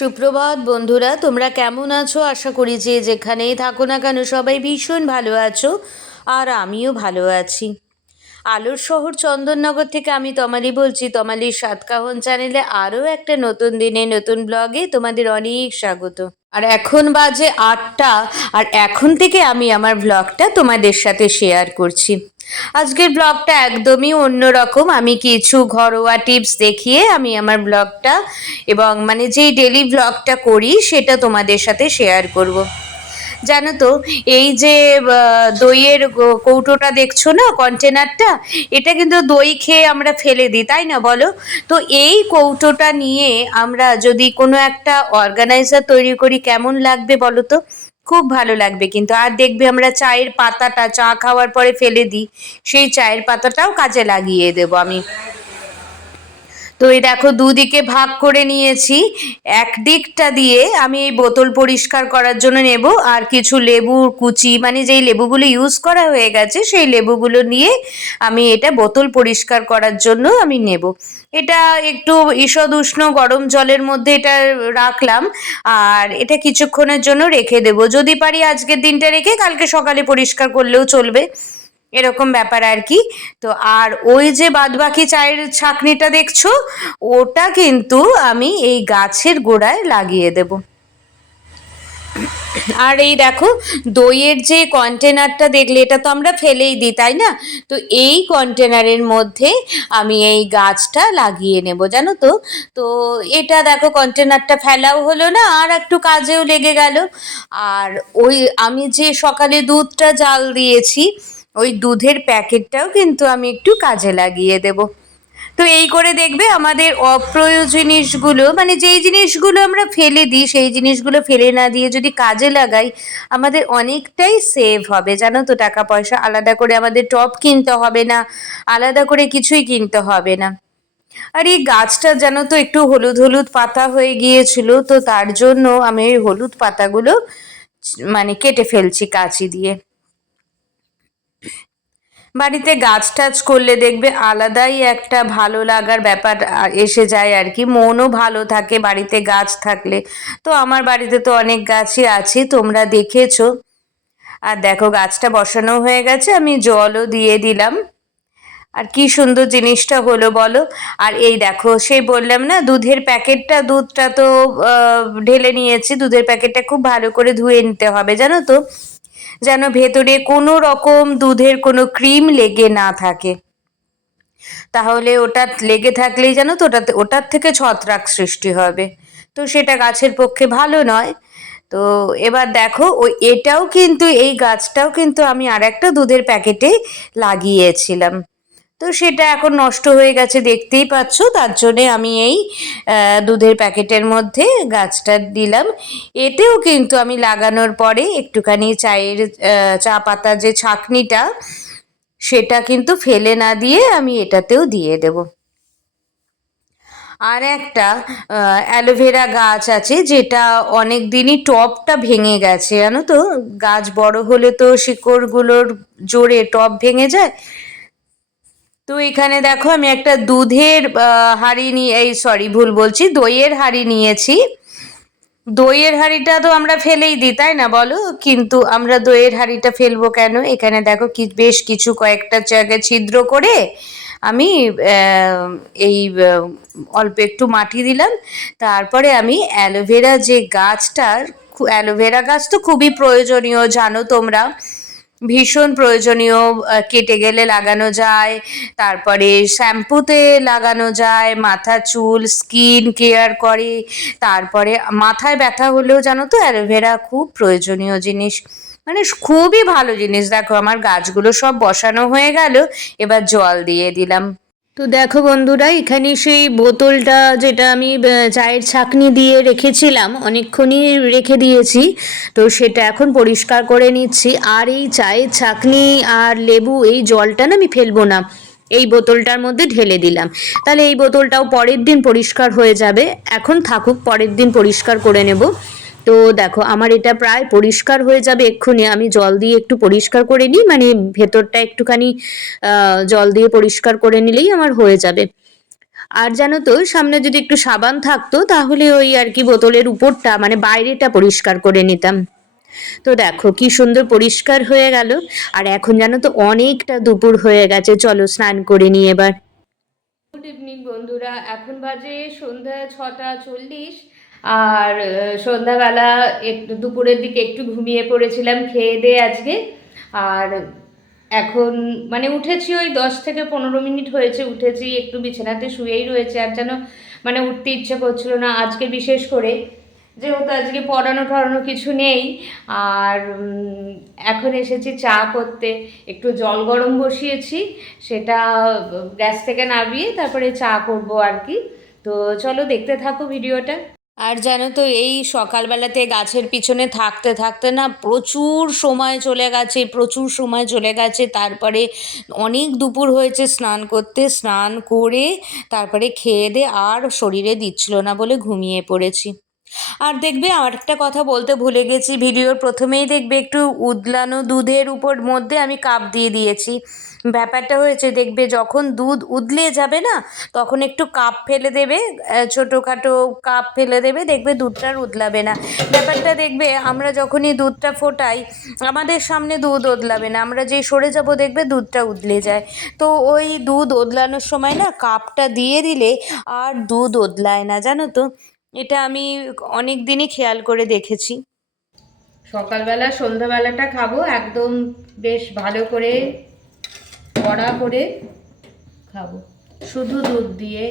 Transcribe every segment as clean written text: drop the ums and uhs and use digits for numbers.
সুপ্রভাত বন্ধুরা, তোমরা কেমন আছো? আশা করি যে যেখানেই থাকো না কেন সবাই ভীষণ ভালো আছো, আর আমিও ভালো আছি। আলোর শহর চন্দননগর থেকে আমি তমালি বলছি। তমালির সাতকাহন চ্যানেলে আরও একটা নতুন দিনে নতুন ব্লগে তোমাদের অনেক স্বাগত। আর এখন বাজে 8টা, আর এখন থেকে আমি আমার ব্লগটা তোমাদের সাথে শেয়ার করছি। আজকের ব্লগটা একদমই অন্যরকম। আমি কিছু ঘরোয়া টিপস দেখিয়ে আমি আমার ব্লগটা এবং যেই ডেলি ব্লগটা করি সেটা তোমাদের সাথে শেয়ার করব। জানো তো, এই যে দইয়ের কৌটোটা দেখছো না, কন্টেনারটা, এটা কিন্তু দই খেয়ে আমরা ফেলে দিই, তাই না বলো? তো এই কৌটোটা নিয়ে আমরা যদি কোনো একটা অর্গানাইজার তৈরি করি কেমন লাগবে বলো তো? খুব ভালো লাগবে কিন্তু। আর দেখবে আমরা চায়ের পাতাটা চা খাওয়ার পরে ফেলে দিই, সেই চায়ের পাতাটাও কাজে লাগিয়ে দেবো আমি। তো এই দেখো, দুদিকে ভাগ করে নিয়েছি। এক দিকটা দিয়ে আমি এই বোতল পরিষ্কার করার জন্য নেব, আর কিছু লেবু কুচি, যেই লেবুগুলো ইউজ করা হয়ে গেছে সেই লেবুগুলো নিয়ে আমি এটা বোতল পরিষ্কার করার জন্য আমি নেব। এটা একটু ঈষৎ উষ্ণ গরম জলের মধ্যে এটা রাখলাম, আর এটা কিছুক্ষণের জন্য রেখে দেব। যদি পারি আজকের দিনটা রেখে কালকে সকালে পরিষ্কার করলেও চলবে, এরকম ব্যাপার আর কি। তো আর ওই যে বাদবাকি চায়ের ছাঁকনিটা দেখছো, ওটা কিন্তু আমি এই গাছের গোড়ায় লাগিয়ে দেব। আর এই দেখো, দইয়ের যে কন্টেনারটা দেখলে, এটা তো আমরা ফেলেই দিই, তাই না? তো এই কন্টেনারের মধ্যে আমি এই গাছটা লাগিয়ে নেব, জানো তো। তো এটা দেখো, কন্টেনারটা ফেলাও হলো না, আর একটু কাজেও লেগে গেল। আর ওই আমি যে সকালে দুধটা জাল দিয়েছি, ওই দুধের প্যাকেটটাও কিন্তু আমি একটু কাজে লাগিয়ে দেব। তো এই করে দেখবে আমাদের অপ্রয়োজনীয় জিনিসগুলো, যেই জিনিসগুলো আমরা ফেলে দিই, সেই জিনিসগুলো ফেলে না দিয়ে যদি কাজে লাগাই, আমাদের অনেকটাই সেভ হবে, জানো তো। টাকা পয়সা আলাদা করে আমাদের টব কিনতে হবে না, আলাদা করে কিছুই কিনতে হবে না। আর এই গাছটা জানো তো একটু হলুদ হলুদ পাতা হয়ে গিয়েছিল, তো তার জন্য আমি এই হলুদ পাতাগুলো কেটে ফেলছি কাঁচি দিয়ে। বাড়িতে গাছ টাছ করলে দেখবে আলাদাই একটা ভালো লাগার ব্যাপার এসে যায় আর কি, মনও ভালো থাকে বাড়িতে গাছ থাকলে। তো আমার বাড়িতে তো অনেক গাছই আছে, তোমরা দেখেছো। আর দেখো, গাছটা বসানো হয়ে গেছে, আমি জলও দিয়ে দিলাম। আর কি সুন্দর জিনিসটা হলো বলো। আর এই দেখো, সেই বললাম না, দুধের প্যাকেটটা, দুধটা তো ঢেলে নিয়েছি। দুধের প্যাকেটটা খুব ভালো করে ধুয়ে নিতে হবে, জানো তো, যেন ভেতরে কোনো রকম দুধের কোনো ক্রিম লেগে না থাকে। তাহলে ওটা লেগে থাকলেই জানো তো ওটার থেকে ছত্রাক সৃষ্টি হবে, তো সেটা গাছের পক্ষে ভালো নয়। তো এবার দেখো, এটাও কিন্তু, এই গাছটাও কিন্তু আমি আর একটা দুধের প্যাকেটে লাগিয়েছিলাম। তো সেটা এখন নষ্ট হয়ে গেছে, দেখতেই পাচ্ছ। তার জন্যে আমি এই দুধের প্যাকেটের মধ্যে গাছটা দিলাম। এতেও কিন্তু আমি লাগানোর পরে একটুখানি চায়ের চা পাতার যে ছাঁকনিটা, সেটা কিন্তু ফেলে না দিয়ে আমি এটাতেও দিয়ে দেব। আর একটা অ্যালোভেরা গাছ আছে, যেটা অনেক দিনই টবটা ভেঙে গেছে, জানো তো। গাছ বড় হলে তো শিকড়গুলোর জোরে টব ভেঙে যায়। তো এখানে দেখো, আমি একটা দুধের হাঁড়ি নিয়ে, ভুল বলছি, দইয়ের হাঁড়ি নিয়েছি। দইয়ের হাঁড়িটা তো আমরা ফেলেই দিই, তাই না বলো? কিন্তু আমরা দইয়ের হাঁড়িটা ফেলবো কেন? এখানে দেখো, বেশ কিছু কয়েকটা জায়গায় ছিদ্র করে আমি এই অল্প একটু মাটি দিলাম। তারপরে আমি অ্যালোভেরা যে গাছটার, অ্যালোভেরা গাছ তো খুবই প্রয়োজনীয়, জানো তোমরা, ভীষণ প্রয়োজনীয়। কেটে গেলে লাগানো যায়, তারপরে শ্যাম্পুতে লাগানো যায়, মাথা চুল স্কিন কেয়ার করে। তারপরে মাথায় ব্যথা হলেও জানো তো, অ্যালোভেরা খুব প্রয়োজনীয় জিনিস, খুবই ভালো জিনিস। দেখো, আমার গাছগুলো সব বসানো হয়ে গেল, এবার জল দিয়ে দিলাম। তো দেখো বন্ধুরা, এখানে সেই বোতলটা, যেটা আমি চায়ের ছাঁকনি দিয়ে রেখেছিলাম, অনেকক্ষণই রেখে দিয়েছি, তো সেটা এখন পরিষ্কার করে নিচ্ছি। আর এই চায়ের ছাঁকনি আর লেবু, এই জলটা না আমি ফেলবো না, এই বোতলটার মধ্যে ঢেলে দিলাম। তাহলে এই বোতলটাও পরের দিন পরিষ্কার হয়ে যাবে। এখন থাকুক, পরের দিন পরিষ্কার করে নেব। তো দেখো, আমার এটা প্রায় পরিষ্কার হয়ে যাবে এক্ষুনি। আমি জল দিয়ে একটু পরিষ্কার করে নিই, ভেতরটা একটুখানি জল দিয়ে পরিষ্কার করে নিলেই আমার হয়ে যাবে। আর জানো তো, সামনে যদি একটু সাবান থাকতো তাহলে ওই আর কি বোতলের উপরটা মানে বাইরেটা পরিষ্কার করে নিতাম। তো দেখো কি সুন্দর পরিষ্কার হয়ে গেল। আর এখন জানো তো অনেকটা দুপুর হয়ে গেছে, চলো স্নান করে নিই এবার। গুড ইভিনিং বন্ধুরা, এখন বাজে সন্ধ্যা 6:40। আর সন্ধ্যাবেলা একটু দুপুরের দিকে একটু ঘুমিয়ে পড়েছিলাম খেয়ে দিয়ে আজকে। আর এখন মানে উঠেছি ওই 10 থেকে 15 মিনিট হয়েছে উঠেছি, একটু বিছানাতে শুয়েই রয়েছে। আর যেন মানে উঠতে ইচ্ছে করছিল না আজকে, বিশেষ করে যেহেতু আজকে পড়ানো টড়ানো কিছু নেই। আর এখন এসেছি চা করতে, একটু জল গরম বসিয়েছি, সেটা গ্যাস থেকে নামিয়ে তারপরে চা করব আর কি। তো চলো দেখতে থাকো ভিডিওটা। আর জানো তো, এই সকালবেলাতে গাছের পিছনে থাকতে থাকতে না প্রচুর সময় চলে গেছে, প্রচুর সময় চলে গেছে। তারপরে অনেক দুপুর হয়েছে স্নান করতে, স্নান করে তারপরে খেয়ে দে আর শরীরে দিচ্ছিল না বলে ঘুমিয়ে পড়েছি। আর দেখবে আমার একটা কথা বলতে ভুলে গেছি, ভিডিওর প্রথমেই দেখবে একটু উদলানো দুধের উপর মধ্যে আমি কাপ দিয়ে দিয়েছি। ব্যাপারটা হয়েছে দেখবে যখন দুধ উদলে যাবে না তখন একটু কাপ ফেলে দেবে, ছোটোখাটো কাপ ফেলে দেবে, দেখবে দুধটা আর উদলাবে না। ব্যাপারটা দেখবে আমরা যখনই দুধটা ফোটাই আমাদের সামনে দুধ উদলাবে না, আমরা যেই সরে যাব দেখবে দুধটা উদলে যায়। তো ওই দুধ ওদলানোর সময় না কাপটা দিয়ে দিলে আর দুধ ওদলায় না, জানো তো। এটা আমি অনেক দিনই খেয়াল করে দেখেছি। সকালবেলা সন্ধ্যাবেলাটা খাবো একদম বেশ ভালো করে কড়া করে খাবো, শুধু দুধ দিয়ে।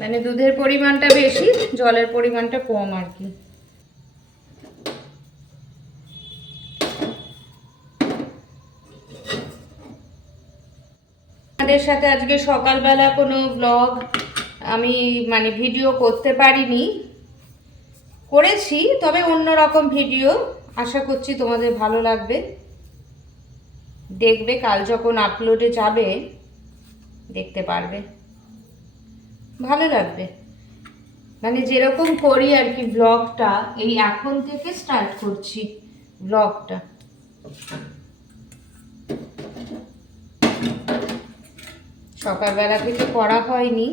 মানে দুধের পরিমাণটা বেশি, জলের পরিমাণটা কম আর কি। আমাদের সাথে আজকে সকালবেলা কোনো ব্লগ আমি মানে ভিডিও করতে পারিনি, করেছি তবে অন্যরকম ভিডিও। আশা করছি তোমাদের ভালো লাগবে, দেখবে কাল যখন আপলোডে যাবে দেখতে পারবে, ভালো লাগবে। মানে যেরকম করি আর কি ব্লগটা, এই এখন থেকে স্টার্ট করছি ব্লগটা। সকালবেলা থেকে করা হয়নি।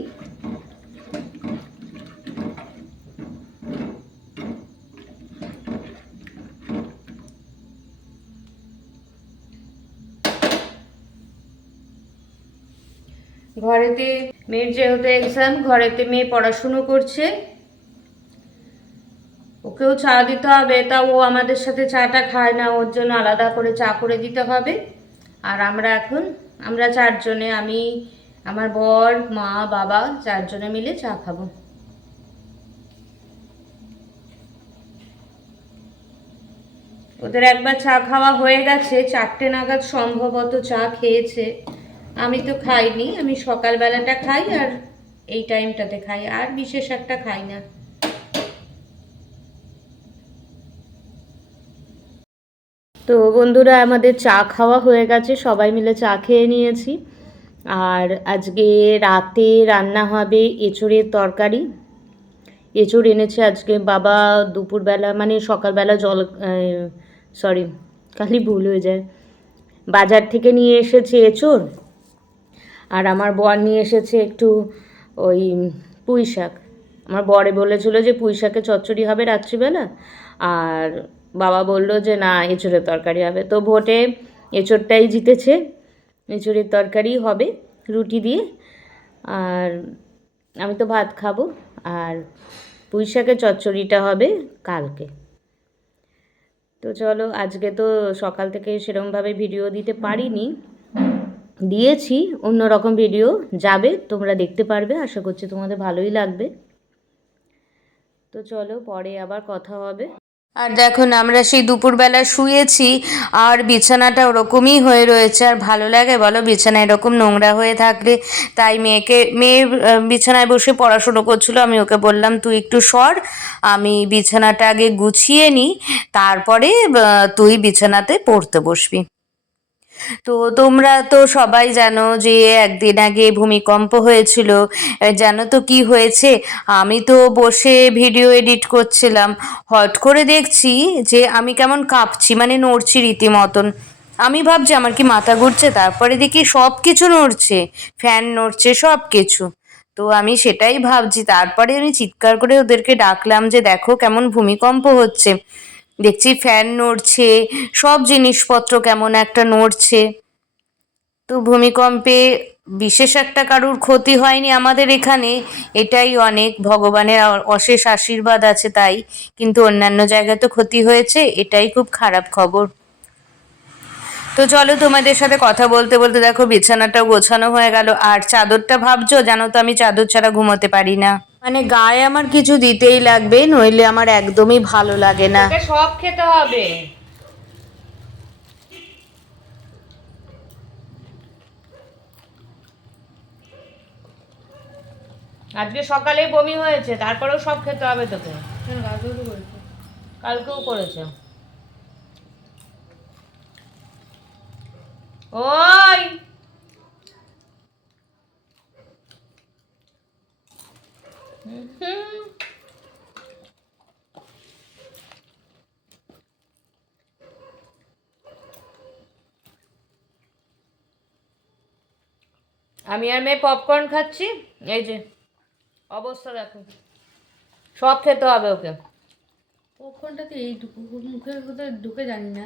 ঘরেতে মেয়ের যেহেতু এক্সাম, ঘরেতে মেয়ে পড়াশুনো করছে, ওকেও চা দিতে হবে। তা ও আমাদের সাথে চাটা খায় না, ওর জন্য আলাদা করে চা করে দিতে হবে। আর আমরা চারজনে, আমি, আমার বর, মা, বাবা, চারজনে মিলে চা খাবো। ওদের একবার চা খাওয়া হয়ে গেছে, 4টে নাগাদ সম্ভবত চা খেয়েছে। আমি তো খাইনি, আমি সকালবেলাটা খাই আর এই টাইমটাতে খাই, আর বিশেষ একটা খাই না। তো বন্ধুরা, আমাদের চা খাওয়া হয়ে গেছে, সবাই মিলে চা খেয়ে নিয়েছি। আর আজকে রাতে রান্না হবে এঁচোড়ের তরকারি। এঁচোড় এনেছে আজকে বাবা দুপুরবেলা, মানে সকালবেলা সরি খালি ভুল হয়ে যায়, বাজার থেকে নিয়ে এসেছে এঁচোড়। আর আমার বর নিয়ে এসেছে একটু ওই পুঁই শাক। আমার বরে বলেছিল যে পুঁই শাকের চচ্চড়ি হবে রাত্রিবেলা, আর বাবা বলল যে না এঁচোড়ের তরকারি হবে। তো ভোটে এঁচোড়টাই জিতেছে, এঁচোড়ের তরকারি হবে রুটি দিয়ে। আর আমি তো ভাত খাবো, আর পুঁই শাকের চচ্চড়িটা হবে কালকে। তো চলো, আজকে তো সকাল থেকে সেরকমভাবে ভিডিও দিতে পারিনি, দিয়েছি অন্যরকম ভিডিও যাবে, তোমরা দেখতে পারবে, আশা করছি তোমাদের ভালোই লাগবে। তো চলো পরে আবার কথা হবে। আর দেখুন আমরা সেই দুপুরবেলা শুয়েছি আর বিছানাটা ওরকমই হয়ে রয়েছে। আর ভালো লাগে বলো বিছানা এরকম নোংরা হয়ে থাকলে? তাই মেয়ে বিছানায় বসে পড়াশুনো করছিল, আমি ওকে বললাম তুই একটু সর, আমি বিছানাটা আগে গুছিয়ে নিই, তারপরে তুই বিছানাতে পড়তে বসবি। তো তোমরা তো সবাই জানো যে একদিন আগে ভূমিকম্প হয়েছিল। জানো তো কি হয়েছে? আমি তো বসে ভিডিও এডিট করছিলাম, হট করে দেখছি যে আমি কেমন কাঁপছি, মানে নড়ছি রীতিমতন। আমি ভাবছি আমার কি মাথা ঘুরছে, তারপরে দেখি সব কিছু নড়ছে, ফ্যান নড়ছে, সব কিছু। তো আমি সেটাই ভাবছি, তারপরে আমি চিৎকার করে ওদেরকে ডাকলাম যে দেখো কেমন ভূমিকম্প হচ্ছে। দেখছি ফ্যান নড়ছে, সব জিনিসপত্র কেমন একটা নড়ছে। তো ভূমিকম্পে বিশেষ একটা কারুর ক্ষতি হয়নি আমাদের এখানে, এটাই অনেক, ভগবানের অশেষ আশীর্বাদ আছে তাই। কিন্তু অন্যান্য জায়গায় তো ক্ষতি হয়েছে, এটাই খুব খারাপ খবর। তো চলো তোমাদের সাথে কথা বলতে বলতে দেখো বিছানাটাও গোছানো হয়ে গেল। আর চাদরটা ভাবছো, জানো তো আমি চাদর ছাড়া ঘুমোতে পারি না, মানে গায়ে আমার কিছু দিতেই লাগবে, নইলে আমার একদমই ভালো লাগে না। সব খেতে হবে। আজকে সকালেই বমি হয়েছে, তারপরেও সব খেতে হবে তোকে। কালকেও করেছে। ওই আমি আর মেয়ে পপকর্ন খাচ্ছি, এই যে অবস্থা দেখো, সব খেতে হবে ওকে। পপকর্নটাতে এইটুকু মুখের কোথাও ঢুকে জানি না,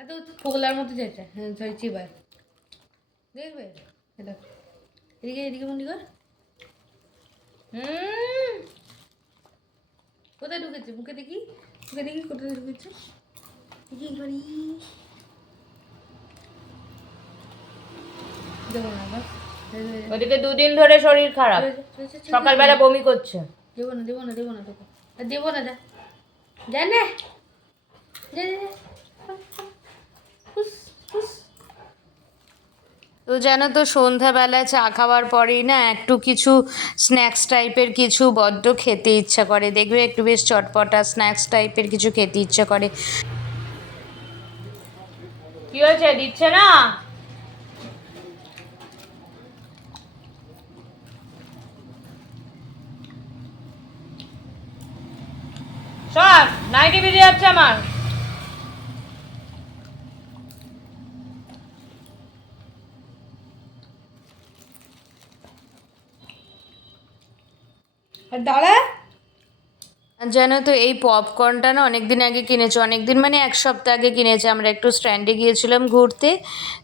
এত ফোগলার মতো যাচ্ছে। হ্যাঁ চিবায় দেখবে, দেখো এদিকে এদিকে মন্দি কর। কোথায় ঢুকেছে? মুখে দেখি, মুখে দেখি কোথায় ঢুকেছে, দেখি করি দেবো না বাস। ওদিকে দুদিন ধরে শরীর খারাপ, সকালবেলা বমি করছে। দেবো না দেবো না দেবো না তোকে, দেবো না, যা যা না, যা যা। তো জানো তো সন্ধ্যাবেলা চা খাওয়ার পরেই না একটু কিছু স্ন্যাক্স টাইপের কিছু বড্ড খেতে ইচ্ছা করে, দেখবে একটু বেশ চটপটা স্ন্যাক্স টাইপের কিছু খেতে ইচ্ছা করে। কি হয়েছে, দিচ্ছে না? সর, নাইটি বেরিয়ে যাচ্ছে আমার। দাঁড়া, জানো তো এই পপকর্নটা না অনেক দিন আগে কিনেছি, অনেক দিন মানে এক সপ্তাহ আগে কিনেছি। আমরা একটু স্ট্যান্ডে গিয়েছিলাম ঘুরতে,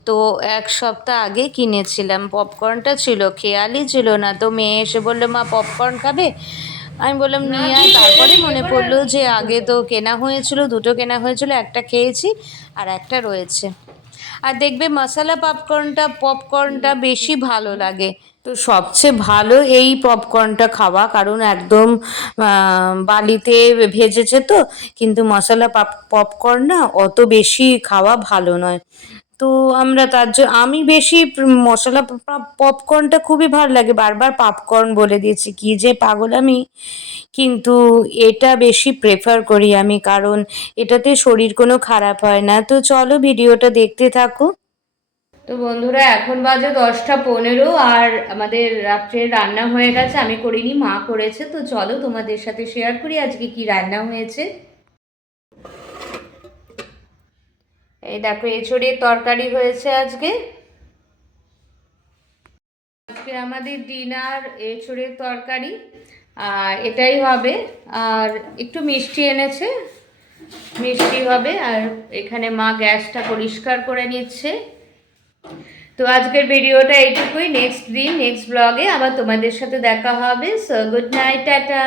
তো এক সপ্তাহ আগে কিনেছিলাম। পপকর্নটা ছিল, খেয়ালই ছিল না। তো মেয়ে এসে বললো মা পপকর্ন খাবে, আমি বললাম নিয়ে আয়। তারপরে মনে পড়লো যে আগে তো কেনা হয়েছিল, দুটো কেনা হয়েছিল, একটা খেয়েছি আর একটা রয়েছে। আর দেখবে মশলা পপকর্নটা বেশি ভালো লাগে। তো সবচেয়ে ভালো এই পপকর্নটা খাওয়া, কারণ একদম বালিতে ভেজেছে তো। কিন্তু মশলা পপকর্ন না অত বেশি খাওয়া ভালো নয়। তো আমরা তার জন্য আমি বেশি মশলা পপকর্নটা খুবই ভালো লাগে, বারবার পপকর্ন বলে দিয়েছি, কি যে পাগল আমি। কিন্তু এটা বেশি প্রেফার করি আমি, কারণ এটাতে শরীর কোনো খারাপ হয় না। তো চলো ভিডিওটা দেখতে থাকো। তো বন্ধুরা এখন বাজে 10টা 15, আর আমাদের রাত্রে রান্না হয়ে গেছে, আমি করিনি, মা করেছে। তো চলো তোমাদের সাথে শেয়ার করি আজকে কি রান্না হয়েছে। এই দেখো এঁচোড়ের তরকারি হয়েছে আজকে। আজকে আমাদের ডিনার এঁচোড়ের তরকারি, আর এটাই হবে। আর একটু মিষ্টি এনেছে, মিষ্টি হবে। আর এখানে মা গ্যাসটা পরিষ্কার করে নিচ্ছে। তো আজকের ভিডিওটা এইটুকুই, নেক্সট ব্লগে আবার তোমাদের সাথে দেখা হবে। So good night, tata.